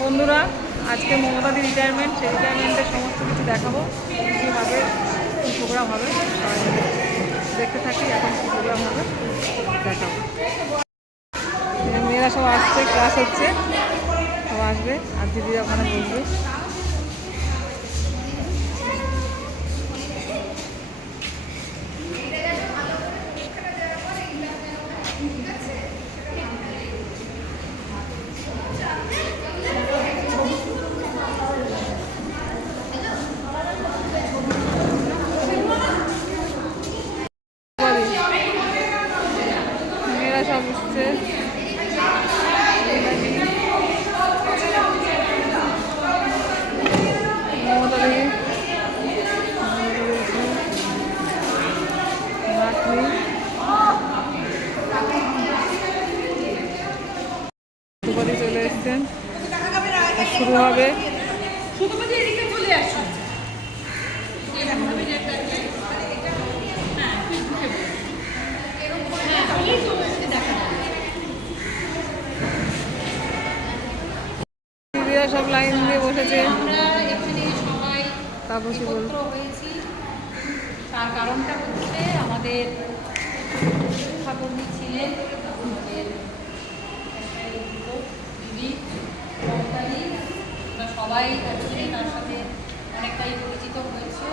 বন্ধুরা, আজকে মমতাদি রিটায়ারমেন্ট, সেই রিটায়ারমেন্টের সমস্ত কিছু দেখাবো, কীভাবে কী প্রোগ্রাম হবে দেখতে থাকি। এখন কী প্রোগ্রাম হবে দেখাবো। মেয়েরা সব আসছে, ক্লাস হচ্ছে, সব আসবে আর দিদিরা ওখানে বসবে। মেয়েরা সব এসছে, চলে এসছেন, শুরু হবে। দিদিরা সব লাইন দিয়ে বসেছে। তার কারণটা হচ্ছে আমাদের শিক্ষাকর্মী ছিলেন দিদি মমতাদি। আমরা সবাই অ্যাকচুয়ালি তার সাথে অনেকটাই পরিচিত হয়েছে।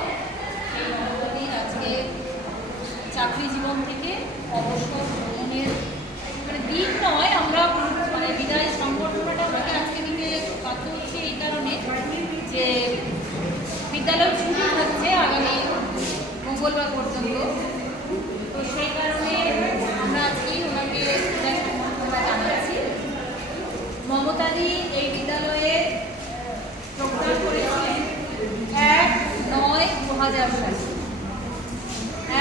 সেই মমতাদি আজকে চাকরি জীবন থেকে অবসর গ্রহণের দিন নয়, আমরা বিদায় সংবর্ধনাটা আমাকে আজকে দিতে বাধ্য হচ্ছে এই কারণে যে বিদ্যালয় ছুটি থাকছে আগামী মঙ্গলবার পর্যন্ত। তো সেই কারণে আমরা আজকেই ওনাকে বিদায় সংবর্ধনা জানাচ্ছি। মমতাদি এই বিদ্যালয়ে যোগদান করেছিলেন 1/9/2000 সালে।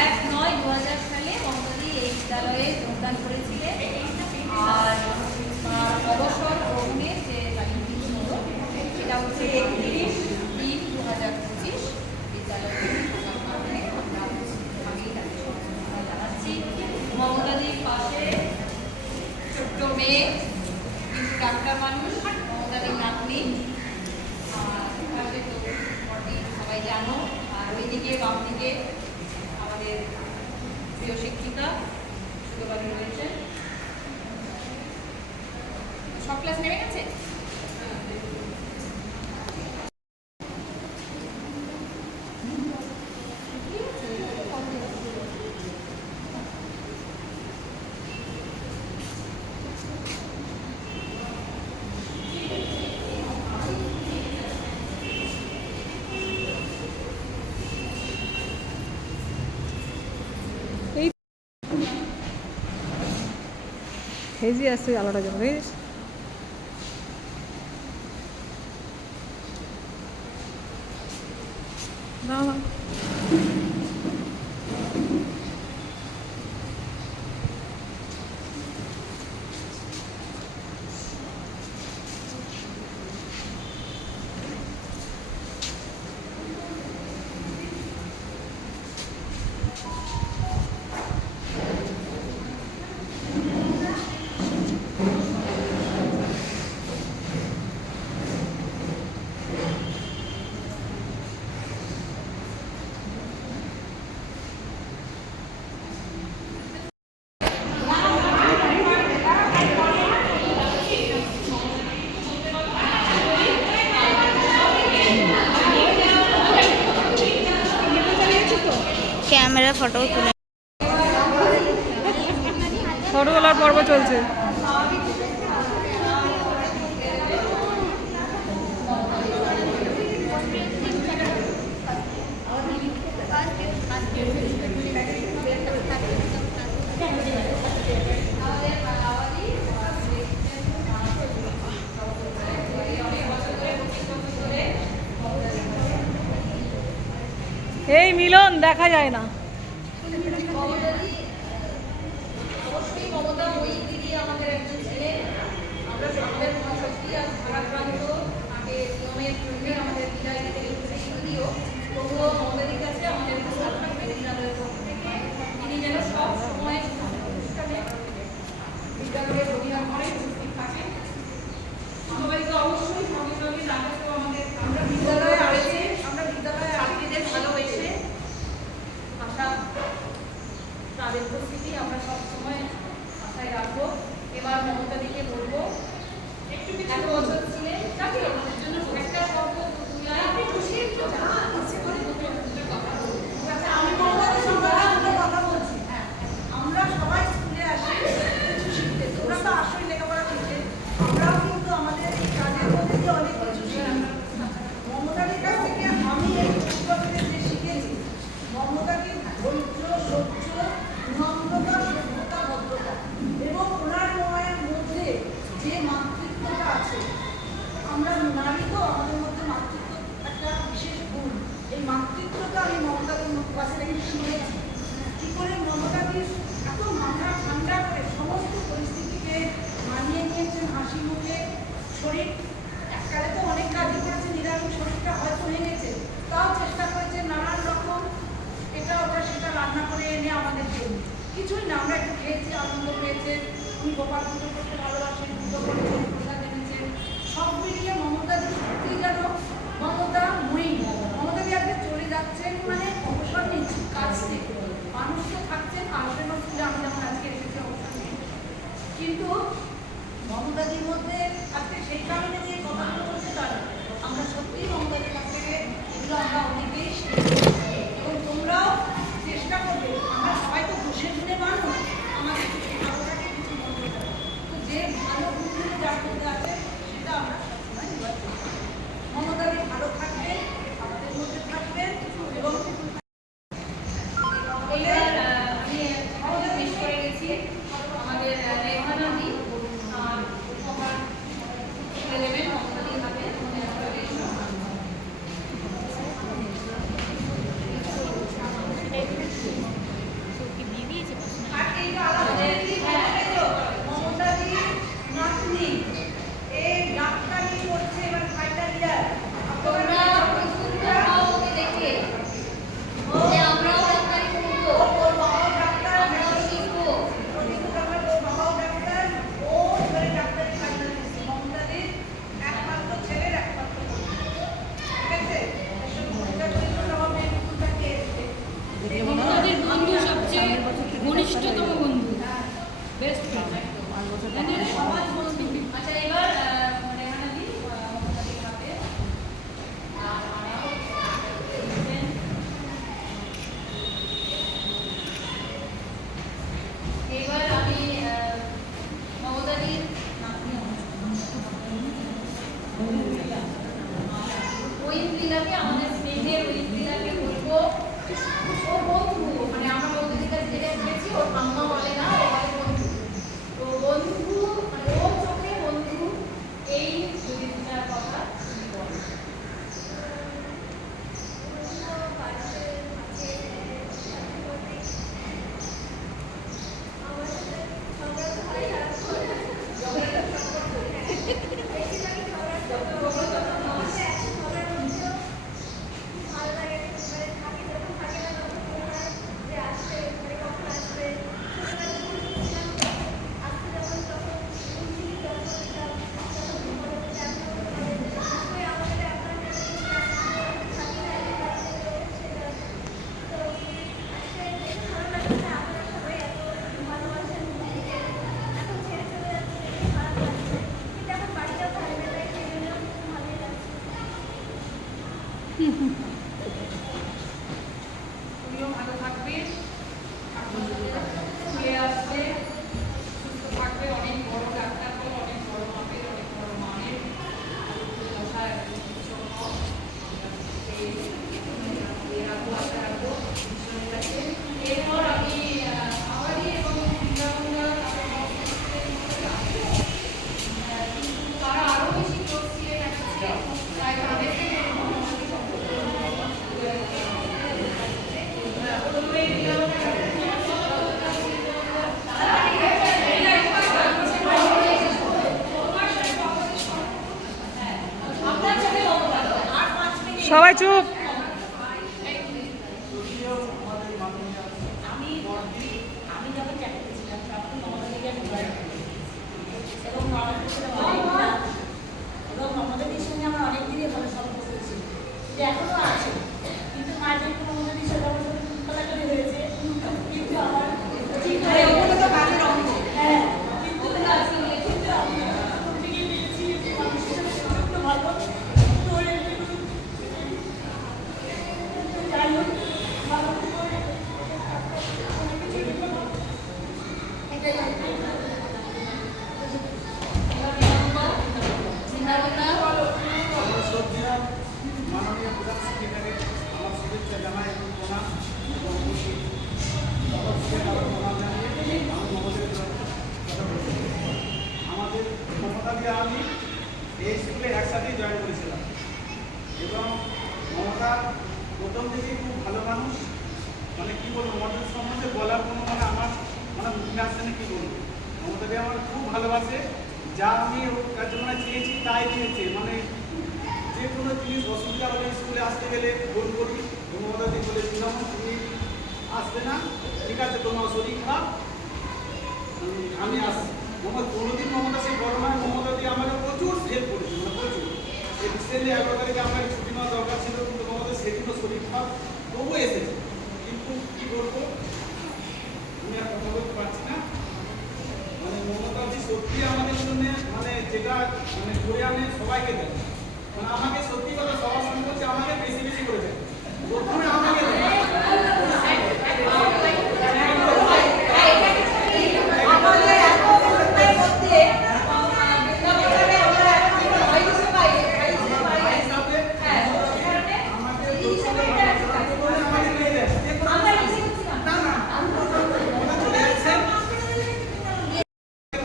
1/9/2000 সালে মমতাদি এই বিদ্যালয়ে যোগদান করেছিলেন। আর অবসর গ্রহণের যে তারিখটি ছিল সেটা হচ্ছে 31/3/2025। বিদ্যালয়ে জানাচ্ছি মমতাদির পাশে ছোট্ট মেয়ে কিন্তু ডাক্তার মানুষ, মমতাদির নাতনি। পাশে তো সবাই জানো। আর ওইদিকে বাম দিকে আমাদের প্রিয় শিক্ষিকা সুতবাদী রয়েছে। সব ক্লাস নেমে গেছে। হেজি আসছে আলাদা জন্য, বুঝিস? না না ক্যামেরা ফটো তুলে ফটো তোলার পর্ব চলছে। এই মিলন দেখা যায় না। অবশ্যই মমতা ওই দিদি আমাদের একজন ছিলেন। আমরা সকলের মহাশক্তি আর ভারাক্রান্ত তাকে নিয়মের জন্য আমাদের বিদায় দিতে এসেছি। যদিও তবুও মমতাদির কাছে আমাদের সাধনা বিদ্যালয়ের পক্ষ থেকে তিনি যেন সব সময় অনুষ্ঠানে বিদ্যালয়ের অভিনয় করে উপস্থিত থাকেন। সবাইকে অবশ্যই থেকে শুনেছি কী করে মমতাদির এত মাথা ঠান্ডা করে সমস্ত পরিস্থিতিকে মানিয়ে নিয়েছেন হাসি মুখে। শরীর এককালে তো অনেক কাজই করেছে, নিরামিষ শরীরটা হয়তো ভেঙেছে, তাও চেষ্টা করেছে নানান রকম এটা ওটা সেটা রান্না করে এনে আমাদের জন্য। কিছুই না, আমরা একটু খেয়েছি, আনন্দ পেয়েছে। উনি গোপাল পুজো করতে ভালোবাসেন, পুজো করেছেন, প্রসাদ এনেছেন, সব মিলিয়ে মমতাদি সত্যি যেন মমতা মই। মমতাদি আজকে চলে যাচ্ছেন মানে অবসর নিচ্ছি কাজ থেকে। মানুষ তো থাকছেন, আসবেন স্কুলে, আমি যেমন আজকে এসেছি অবসর নিয়ে, কিন্তু মমতাদির মধ্যে আজকে সেই কারণে যে কথাগুলো বলছে তার আমরা সত্যিই মমতাদির কাছ থেকে এগুলো আমরা অনেকেই শিখেছি। এবং তোমরাও চেষ্টা করবে, আমরা সবাই তো বসে শুনে মানুষ, আমাদের কিছু ভালো থাকে কিছু মন্দ থাকে, তো যে ভালো গুণগুলো যার মধ্যে আছে সেটা আমরা সবসময় নেওয়ার চেষ্টা করি। মমতাদি ভালো থাকবেন, আমাদের মধ্যে থাকবেন এবং এইবার আমি আমাদের মিস করে গেছি আমাদের রেহানাদি উপহার তুলে দেবেন মমতাদি হাতে। আর এই যে আলাদা মমতাদি নাতনি এই ডাক্তারি করছে, এবার ফাইনাল ইয়ার। তোমরা প্রস্তুত হও ওকে দেখে যে আমরাও ডাক্তারি করবো, ওর বাবাও ডাক্তার, আমরাও শিখবো। প্রদীপ ডাক্তার, ওর বাবাও ডাক্তার, ও এবারে ডাক্তারি ফাইনাল দিচ্ছে। মমতাদির একমাত্র ছেলের একমাত্র বোন। ঠিক আছে, এর সঙ্গে পরিচয় করে দিতে হবে, কুকুরটাকে এসছে। মমতাদির বন্ধু সবচেয়ে ঘনিষ্ঠতম বন্ধু, বেস্ট ফ্রেন্ড। সমাজ বন্ধু। আচ্ছা এবার রেহানাদি মমতাদির হাতে এবার আমি মমতাদির ঐন্দ্রিলাকে, আমাদের স্নেহের ঐন্দ্রিলাকে বলবো ও বন্ধু, মানে আমরা মমতাদির কাছে যেটা শিখেছি ওর আম্মা বলে না, ও বলে বন্ধু। তো বন্ধু মানে ওর চোখে বন্ধু, এই জিনিসটার কথা তুমি বলো। তুমিও ভালো থাকবে, স্কুলে আসবে, সুস্থ থাকবে, অনেক বড় ডাক্তার হো, অনেক বড় মাপের, অনেক বড় মানের আশায় এরপর আমি আমারই এবং বৃন্দাবনরা তারা আরো বেশি ক্লোজ ছিলেন একসাথে, তাই তাদের থেকে মমতাদি সম্পর্ক সবাই চুপ। আমি যখন চাকরি ছিলাম তখন মমতাদিকে আমি এবং মমতাদির সঙ্গে আমার অনেকদিনই ভালো সম্পর্ক ছিল, যে এখনো আছে। কিন্তু মাঝে একটু মমতাদির সাথে আমার সাথে কোলাকুলি হয়েছে, কিন্তু আমার ঠিক হয়ে ওগুলো তো কাজের অঙ্গ। হ্যাঁ, কিন্তু কিন্তু আমি প্রথম থেকে পেয়েছি মানুষের সাথে সম্পর্ক ভালো। তো যাই হোক ভালো করে অনেক কিছু এটাই আর কি। মাননীয় প্রধান সেক্রেটারি আমার শুভেচ্ছা জানাই এবং প্রণাম এবং খুশি সদস্যের আরও প্রণাম জানিয়ে আমি মমতাদের কথা বলছি। আমাদের মমতাদি আমি এই স্কুলে একসাথেই জয়েন করেছিলাম এবং মমতা প্রথম থেকেই খুব ভালো মানুষ, মানে কি বলবো মমতাদি সম্বন্ধে বলার কোনো মানে আমার মানে মুখে আসছে না কি বলবো। মমতাদি আমার খুব ভালোবাসে, যা আমি ওর কাছে মানে চেয়েছি তাই দিয়েছে। মানে যে কোনো জিনিস অসুবিধা হলে স্কুলে আসতে গেলে ফোন করি, মমতাদি বলেছিলাম তুমি আসবে না, ঠিক আছে তোমার শরীর খারাপ আমি আসি। কোনোদিন মমতা সেই করোনায় মমতাদি আমাকে প্রচুর হেল্প করেছে, মানে প্রচুর। এই রিসেন্টলি 11 তারিখে আমার ছুটি নেওয়া দরকার ছিল, কিন্তু মমতা সেদিনও শরীর খারাপ তবুও এসেছে। কিন্তু কী করবো আমি আর কথা বলতে পারছি না। মানে মমতাদি সত্যি আমাদের জন্য মানে যেটা মানে করে আনে সবাইকে দেয়। মানে আমাকে সত্যি কথা সবার সঙ্গে বলছে আমাকে বেশি বেশি করে দেয়, প্রথমে আমাকে দেয়।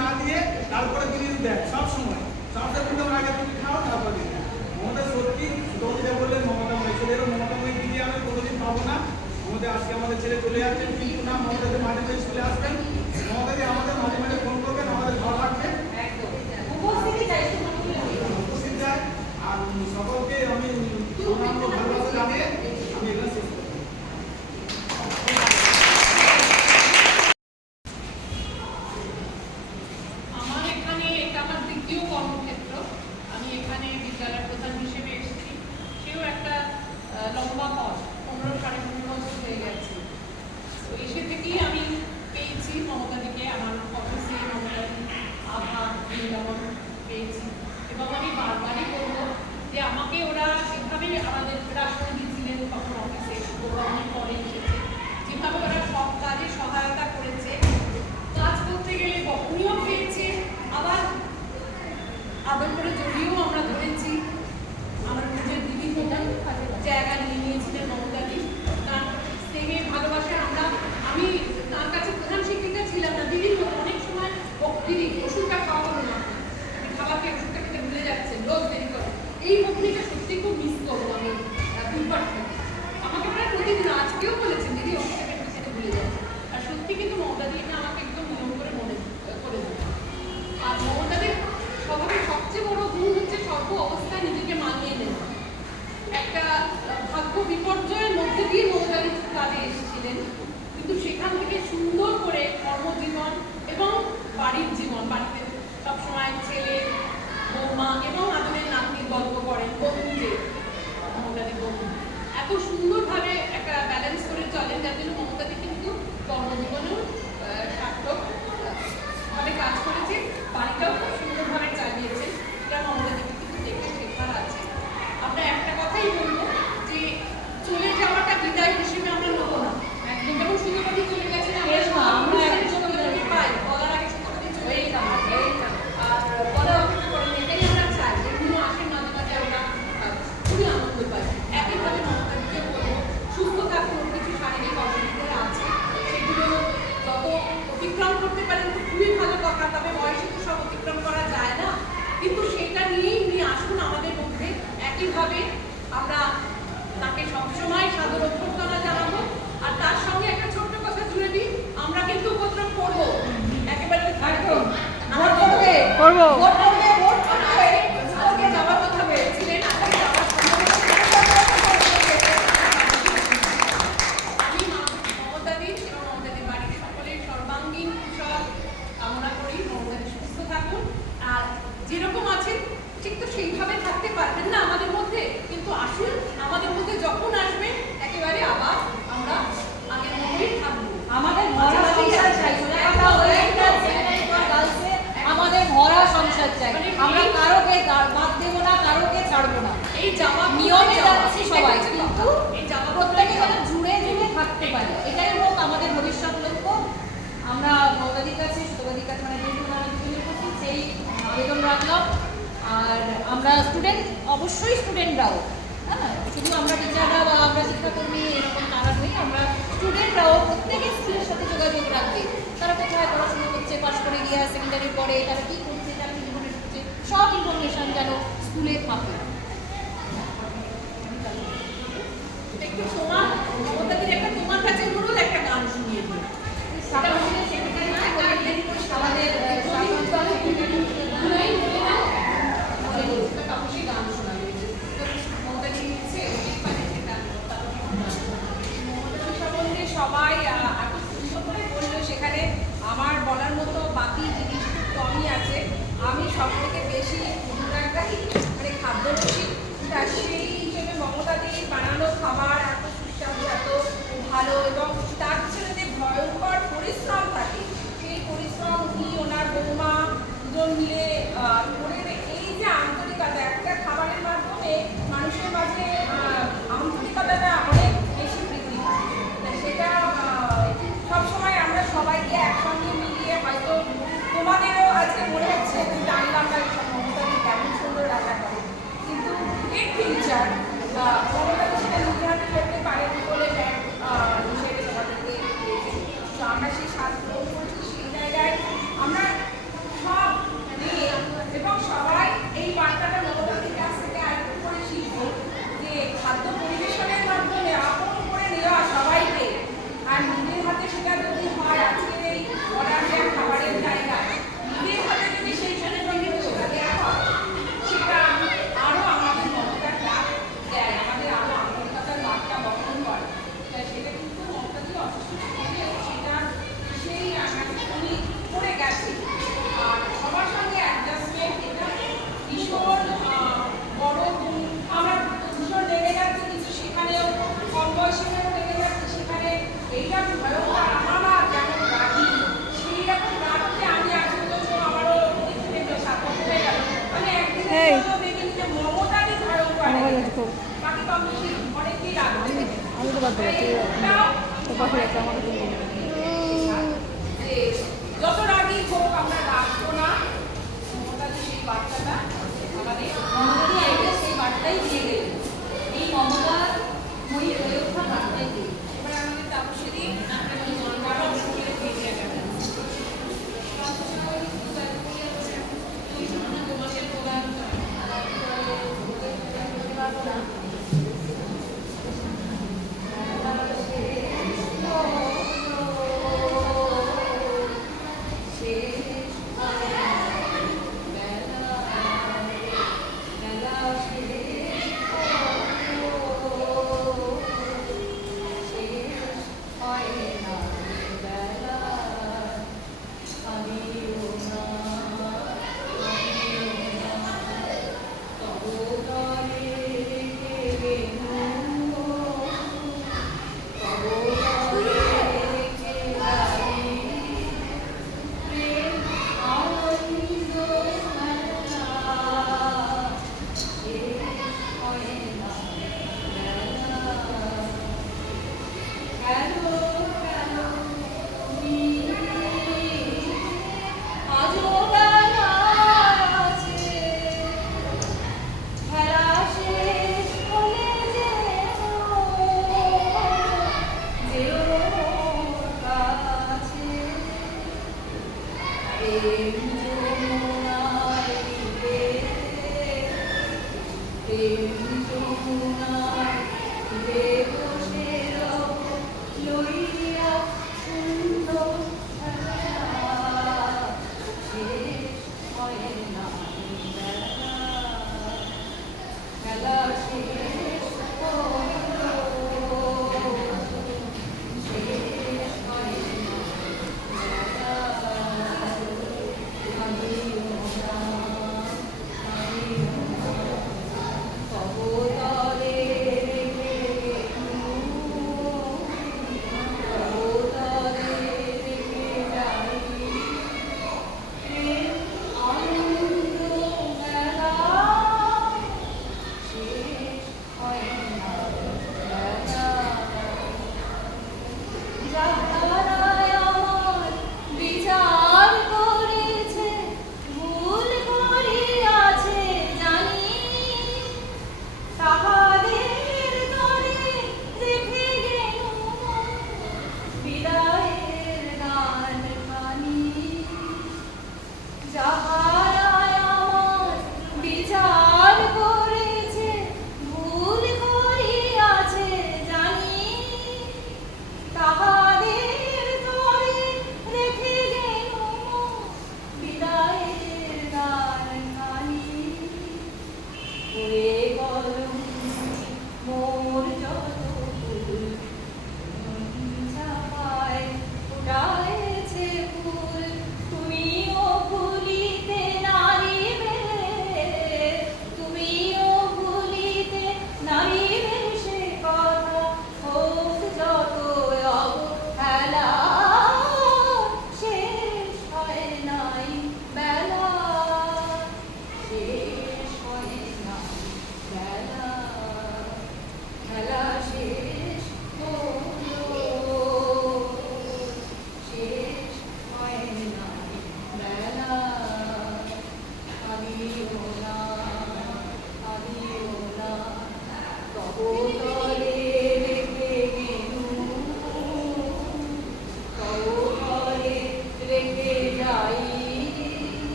না দিয়ে তারপরে জিনিস দেয় সব সময়, সবটা কিন্তু আমার আগে তুমি খাও তারপর দিন। মমতা সত্যি দৌড়ে বললেন মমতা ছেলেরও মমতাময়ী দিদি আমি কোনোদিন পাবো না। আমাদের আজকে আমাদের ছেলে চলে যাচ্ছেন, কিন্তু না মমতাদের মাঝে মাঝে চলে আসবেন, মমতাদি আমাদের মাঝে মাঝে ফোন করবেন, আমাদের ভালো লাগবে উপস্থিত যায়। আর সকলকে আমি ভালোবাসা জানিয়ে আমি এখানে শেষ করবো। আমার এখানে এটা আমার দ্বিতীয় কর্মক্ষেত্র। আমি এখানে বিদ্যালয়ের প্রধান হিসেবে এসেছি। সেও একটা লম্বা পথ, 15-15.5 বছর হয়ে গেছে। তো এসে থেকেই আমি পেয়েছি মমতাদিকে আমার অফিসে, মমতাদি আভা বৃন্দাবন পেয়েছি। এবং আমি বারবারই বলবো যে আমাকে ওরা যেভাবে আমাদের রাষ্ট্রপতি ছিলেন তখন অফিসে, প্রোগ্রামের পরে এসেছে, যেভাবে ওরা সব কাজে সহায়তা করেছে, কাজ করতে গেলে বকুনিও পেয়েছে, আবার আদর করে জড়িয়েও আমরা ধরেছি। আমার নিজের দিদি প্রধান জায়গা নিয়ে নিয়েছিলেন মমতাদি। তার স্নেহে ভালোবাসা আমি তার কাছে প্রধান শিক্ষিকা ছিলাম না, দিদির মতো অনেক সময় দিদি ওষুধটা খাওয়া হলো না, আমি খাবারকে ওষুধটা খেতে ভুলে যাচ্ছেন, রোজ দেরি করে। এই ভগ্নিটা সত্যি খুব মিস করবো আমি দুর্বারটা। আমাকে প্রায় প্রতিদিন আজকেও বলেছেন দিদি ওষুধটা খেতে ভুলে যাচ্ছে। আর সত্যি কিন্তু মমতাদি এটা আমাকে একদম নিয়ম করে মনে করে দেবে। আর মমতাদির স্বভাবের সবচেয়ে বড় গুণ হচ্ছে সর্ব অবস্থায় নিজেকে মানিয়ে নেওয়া। একটা ভাগ্য বিপর্যয়ের মধ্যে দিয়ে মমতাদি কাজে এসেছিলেন, কিন্তু সেখান থেকে সুন্দর করে কর্মজীবন এবং বাড়ির জীবন, বাড়িতে সবসময় ছেলে বৌমা এবং আদরের নাতনির গল্প করেন, বন্ধু যে মমতাদি বন্ধু এত সুন্দরভাবে একটা ব্যালেন্স করে চলেন, যার জন্য মমতাদি কিন্তু কর্মজীবনেও সার্থক ভাবে কাজ করেছে, বাড়িটাও খুব সুন্দরভাবে চালিয়েছে। এটা মমতাদিকে কিন্তু দেখে শেখার আছে। আমরা একটা কথাই বলবো যে চলে যাওয়াটা বিদায় হিসেবে আমরা নেবো না। একদম যেমন সুন্দরবাদী চলে গেছেন, আমরা সুন্দরবাদী পাই বলার আগে সুন্দরবাদী চলেই যান আর বলার অপেক্ষা করেন, এটাই আমরা চাই। যেগুলো আসেন মাঝে মাঝে আমরা খুবই আনন্দ পাই। একইভাবে মমতাদিকে বলবো সুস্থ থাকুন, কিছু শারীরিক অসুবিধা আছে সেগুলো যত অতিক্রম করতে পারেন তো খুবই ভালো কথা। তবে বয়সে তো সব অতিক্রম করা যায় না, কিন্তু সেটা নিয়েই নিয়ে আসুন আমাদের মধ্যে। একইভাবে আমরা তাকে সবসময় সাদর অভ্যর্থনা জানাবো। আর তার সঙ্গে একটা ছোট্ট কথা জুড়ে দিই, আমরা কিন্তু উপদ্রব করবো, একেবারে থাকবো করবো। আজকে যাওয়ার কথা বলেছিলেন, আজকে যাওয়ার আমি মমতাদি এবং মমতাদির বাড়ির সকলের সর্বাঙ্গীন কুশল কামনা করি। মমতাদি সুস্থ থাকুন, আর যেরকম আছেন ঠিক তো সেইভাবে থাকতে পারবেন না আমাদের মধ্যে, কিন্তু আসুন আমাদের মধ্যে যখন আসবেন একেবারে আবার আমরা আগের মতোই থাকবো। আমাদের ভরা সংসার চাই, আমাদের ভরা সংসার চাই। আমরা কারোকে বাদ দেবো না, কারোকে ছাড়বো না। এই যাওয়া নিয়মে যাচ্ছি সবাই, কিন্তু এই যাওয়া প্রত্যেকে যেন জুড়ে জুড়ে থাকতে পারে, এটাই হোক আমাদের ভবিষ্যৎ লক্ষ্য। আমরা মমতাদির কাছে, সুতোবাদির কাছে, মানে যেহেতু ওনারা দুজনের প্রতি সেই আবেদন রাখলাম। আর আমরা স্টুডেন্ট, অবশ্যই স্টুডেন্টরাও, হ্যাঁ, শুধু আমরা টিচাররা বা আমরা শিক্ষাকর্মী এরকম তারা নই, আমরা স্টুডেন্টরাও প্রত্যেকে স্কুলের সাথে যোগাযোগ রাখবে। তারা কোথায় পড়াশোনা করছে, পাশ করে গিয়ে সেকেন্ডারির পরে তারা কী করছে, তারা কী জীবনে ঢুকছে, সব ইনফরমেশন যেন স্কুলে থাকে। একটু তোমার মমতাদির একটা তোমার কাছে অনুরোধ মানুষের মাঝে আন্তরিকতাটা অনেক বেশি বৃদ্ধি পায়। সেটা সবসময় আমরা সবাইকে একসঙ্গে মিলিয়ে হয়তো তোমাদেরও আজকে মনে হচ্ছে জানলাম না মমতাদি কেমন সুন্দর রান্না করে, কিন্তু ইন ফিউচার মমতাদি সেটা নিজে হাতে করতে পারে বলে হিসেবে তোমাদেরকে দিয়েছি। তো আমরা সেই স্বাদ গ্রহণ করছি, সেই জায়গায় আমরা সব মিলে এবং সবাই এই বার্তাটা মমতাদির কাছ থেকে আরেকটু করে শিখব যে খাদ্য পরিবেশনের মাধ্যমে আপন করে নেওয়া সবাইকে, আর নিজের হাতে সেটা যদি হয় আজকের এই অর্ডার দেওয়া খাবারের জায়গায় নিজের হাতে যদি সেই জন্য সেটা দেওয়া হয়, সেটা আরও আমাদের মমতার লাভ দেয়, আমাদের আরও আন্তরিকতার লাভটা বহন করে। সেটা কিন্তু মমতাদি অবশ্যই সেটা সেই উনি করে গেছে। আর সবার সঙ্গে অ্যাডজাস্টমেন্ট এটা ভীষণ বড়, আমরা ভীষণ লেগে যাচ্ছে, কিন্তু সেখানেও কম বয়সী হয়েও লেগে যাচ্ছে। সেখানে এইটা ভয়ঙ্কর, আমার যেমন রাগি সেই রকম রাগকে আমি আজ পর্যন্ত আমারও একটু সাপোর্ট হয়ে গেল, মানে একদিনের জন্য দেখি যে মমতারই ভয়ঙ্কর, বাকি তো আমি অনেকই রাগ আমি তো বাদ দিচ্ছি তো পাশে আছে আমাদের যে যত রাগই হোক আমরা রাখবো না। মমতাদি সেই বার্তাটা আমাদের মমতাদি আইটা সেই বার্তাই দিয়ে গেলেন, এই মমতার মই হয়ে ওঠা বার্তাই দিয়ে। এবার আমাদের তাপসী আমরা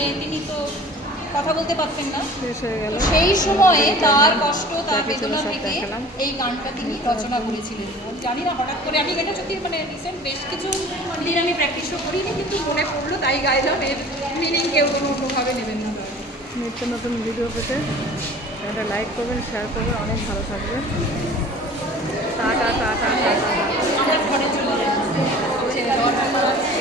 মানে তিনি তো কথা বলতে পারতেন না। শেষ হয়ে গেল। তো সেই সময়ে তার কষ্ট, তার যাকে ছিল বেদনা সব থেকে দেখালাম। এই গানটা তিনি রচনা করেছিলেন। আমি জানি না হঠাৎ করে, আমি এটা সত্যি মানে রিসেন্ট বেশ কিছু দিন আমি প্র্যাকটিসও করিনি, কিন্তু মনে পড়লো তাই গাইলাম। এর মিনিং কেউ কোনো অন্যভাবে নেবেন না। নিত্য নতুন ভিডিও পেতে একটা লাইক করবেন, শেয়ার করবেন, অনেক ভালো থাকবে। Tata tata tata. আমার ঘরে চলে যাচ্ছে।